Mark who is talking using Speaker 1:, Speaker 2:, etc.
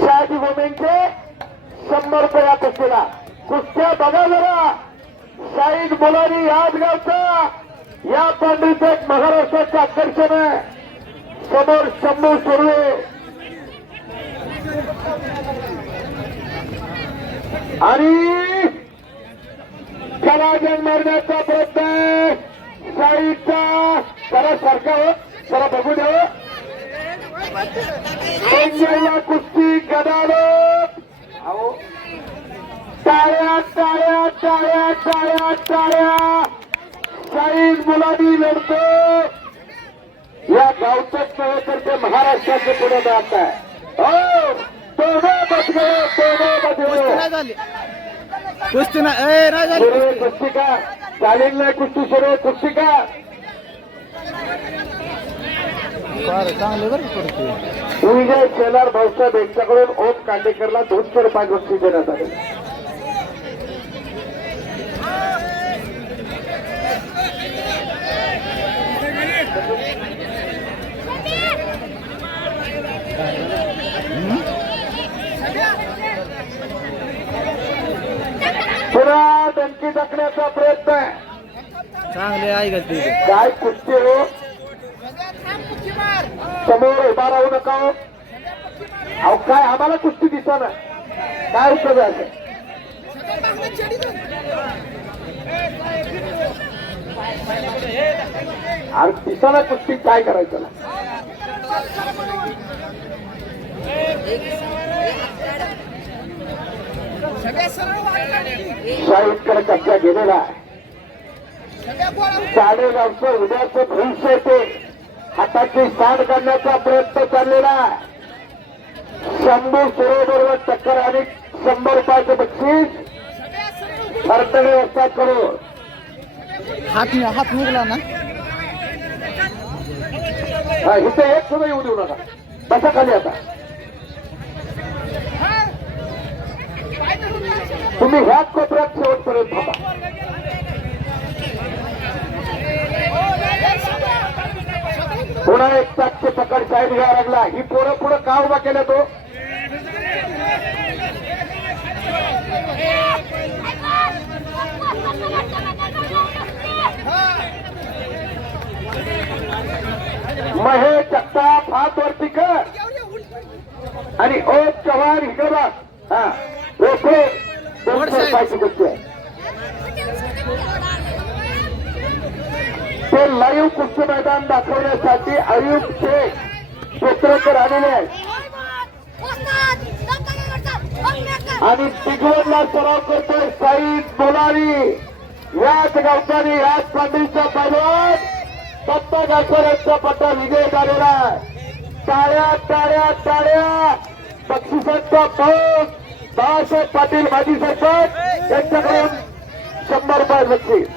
Speaker 1: शहाजी गोमेंचे शंभर रुपया कुस्तीला कुस्त्या बघा जरा. शाहीद मुलानी याच गावचा या पांढरीचं एक महाराष्ट्राचं आकर्षण आहे. समोर शंभू सुर्वे. आणि त्याला मारण्याचा प्रयत्न आहे. शाहीदचा. जरा सारखा हो. जरा बघू द्यावं. पंजाला कुस्ती गदालो अहो. टाळ्या टाळ्या टाळ्या टाळ्या टाळ्या. शाहीद मुलांनी लढतो. या गावचंच नव्हे तर ते महाराष्ट्राचे पुढे जात आहे. हो. दोघं बसले
Speaker 2: नाही झाली. कुस्ती ए, झाली
Speaker 1: सुरू कुस्ती का? चालेल नाही कुस्ती सुरू कुस्ती का?
Speaker 2: बरं चांगले बरं कुस्ती
Speaker 1: विजय शेलार भाऊसाहेब यांच्याकडून ओम कांडेकरला दोनशे रुपये बक्षीस देण्यात आले पुन्हा डंकी टाकण्याचा प्रयत्न आहे.
Speaker 2: चांगले आहे का
Speaker 1: काय कुस्ती हो? समोर उभा राहू नका. अहो काय आम्हाला कुस्ती दिसा ना काय उपयोग आहे? अरे दिसाना कुस्ती काय करायचं? ना शाहीदकडे कब्जा गेलेला आहे. साडेगावचं उद्याचं भविष्य येते हाताची साड करण्याचा प्रयत्न चाललेला आहे. शंभू बरोबर टक्कर आणि शंभर रुपयाचं बक्षीस अडचणी वस्तात करून.
Speaker 2: हात हात निघला ना?
Speaker 1: हा, इथे एक सुद्धा येऊ देऊ नका. बसा खाली आता. तुम्ही ह्याच कोपऱ्यात शेवटपर्यंत पुन्हा एक चाकचे पकड साईड घ्यावा लागला. ही पोरं पुढं का उभा केल्या तो? महेश जगताप हात वरती कर. आणि ओम चव्हाण बघ. हा. ओके दोनशे रुपयाची गोष्टी आहे. लाईव्ह कुस्ती मैदान दाखवण्यासाठी आयुक्त शेख क्षेत्रकर आलेले आहेत. आणि तिघवडला सराव करतोय साईद बोलारी याच गावचानी याच पांढरीचा पैलवान दत्ता गायकवाड यांचा पट्टा विजय झालेला आहे. टाळ्या टाळ्या टाळ्या. बक्षिसांचा पाऊस. बाळासाहेब पाटील माजी सरपंच. यांच्याकडून शंभर रुपये बक्षीस.